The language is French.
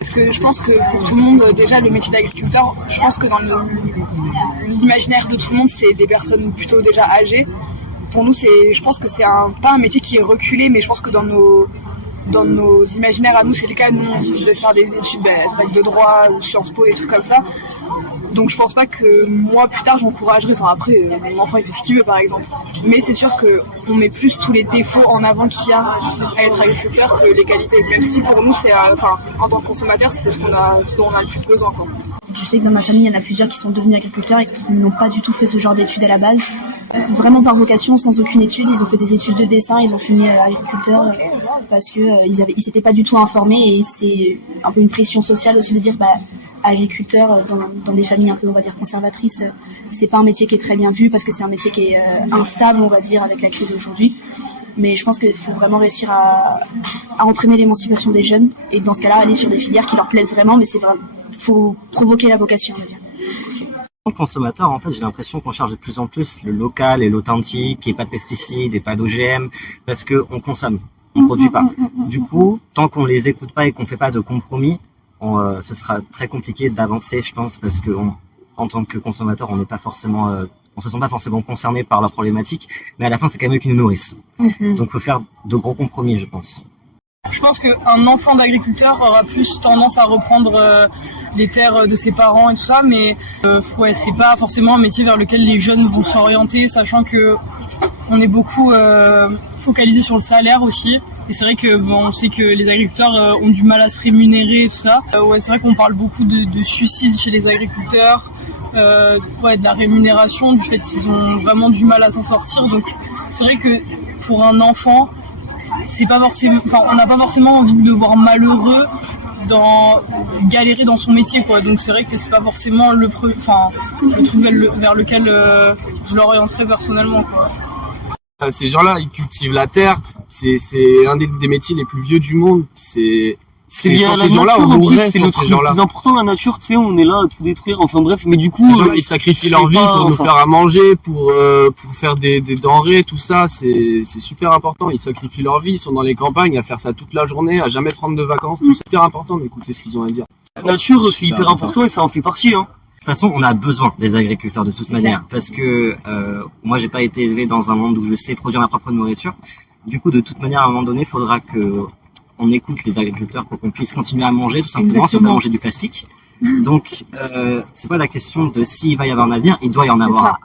Parce que je pense que pour tout le monde, déjà, le métier d'agriculteur, je pense que dans l'imaginaire de tout le monde, c'est des personnes plutôt déjà âgées. Pour nous, je pense que c'est pas un métier qui est reculé, mais je pense que dans nos imaginaires à nous, c'est le cas. Nous, on vise de faire des études de droit ou Sciences Po, des trucs comme ça. Donc je pense pas que moi, plus tard, j'encouragerais. Enfin après, mon enfant, il fait ce qu'il veut, par exemple. Mais c'est sûr qu'on met plus tous les défauts en avant qu'il y a à être agriculteur que les qualités. Même si pour nous, en tant que consommateur, c'est ce dont on a le plus besoin, quoi. Je sais que dans ma famille, il y en a plusieurs qui sont devenus agriculteurs et qui n'ont pas du tout fait ce genre d'études à la base. Vraiment par vocation, sans aucune étude. Ils ont fait des études de dessin, ils ont fini agriculteurs parce que ils s'étaient pas du tout informés, et c'est un peu une pression sociale aussi de dire agriculteur dans des familles un peu, on va dire, conservatrices, c'est pas un métier qui est très bien vu parce que c'est un métier qui est instable, on va dire, avec la crise aujourd'hui. Mais je pense qu'il faut vraiment réussir à entraîner l'émancipation des jeunes, et dans ce cas-là aller sur des filières qui leur plaisent vraiment, mais faut provoquer la vocation, on va dire. En tant que consommateur, en fait, j'ai l'impression qu'on cherche de plus en plus le local et l'authentique, et pas de pesticides et pas d'OGM, parce que on consomme, on produit pas. Du coup, tant qu'on les écoute pas et qu'on fait pas de compromis, ce sera très compliqué d'avancer, je pense, parce que en tant que consommateur, on n'est pas forcément, on se sent pas forcément concerné par leurs problématiques, mais à la fin, c'est quand même eux qui nous nourrissent. Donc, faut faire de gros compromis, je pense. Je pense qu'un enfant d'agriculteur aura plus tendance à reprendre les terres de ses parents et tout ça, mais c'est pas forcément un métier vers lequel les jeunes vont s'orienter, sachant que on est beaucoup focalisé sur le salaire aussi. Et c'est vrai que on sait que les agriculteurs ont du mal à se rémunérer et tout ça. C'est vrai qu'on parle beaucoup de suicides chez les agriculteurs, de la rémunération, du fait qu'ils ont vraiment du mal à s'en sortir. Donc c'est vrai que pour un enfant, c'est pas forcément, on n'a pas forcément envie de le voir malheureux galérer dans son métier, quoi. Donc c'est vrai que c'est pas forcément le truc vers lequel je l'orienterais personnellement, quoi. Ces gens-là, ils cultivent la terre. C'est un des métiers les plus vieux du monde. C'est ces gens-là, c'est notre le plus important, la nature, tu sais, on est là à tout détruire, enfin bref, mais du coup... Ces gens-là, ils sacrifient leur vie pour nous faire à manger, pour faire des denrées, tout ça, c'est super important. Ils sacrifient leur vie, ils sont dans les campagnes à faire ça toute la journée, à jamais prendre de vacances. C'est super important d'écouter ce qu'ils ont à dire. La nature, c'est hyper important et ça en fait partie, hein. De toute façon, on a besoin des agriculteurs de toute manière, parce que moi, j'ai pas été élevé dans un monde où je sais produire ma propre nourriture. Du coup, de toute manière, à un moment donné, il faudra que on écoute les agriculteurs pour qu'on puisse continuer à manger, tout simplement, si on veut manger du plastique. Donc, c'est pas la question de s'il va y avoir un avenir, il doit y en avoir.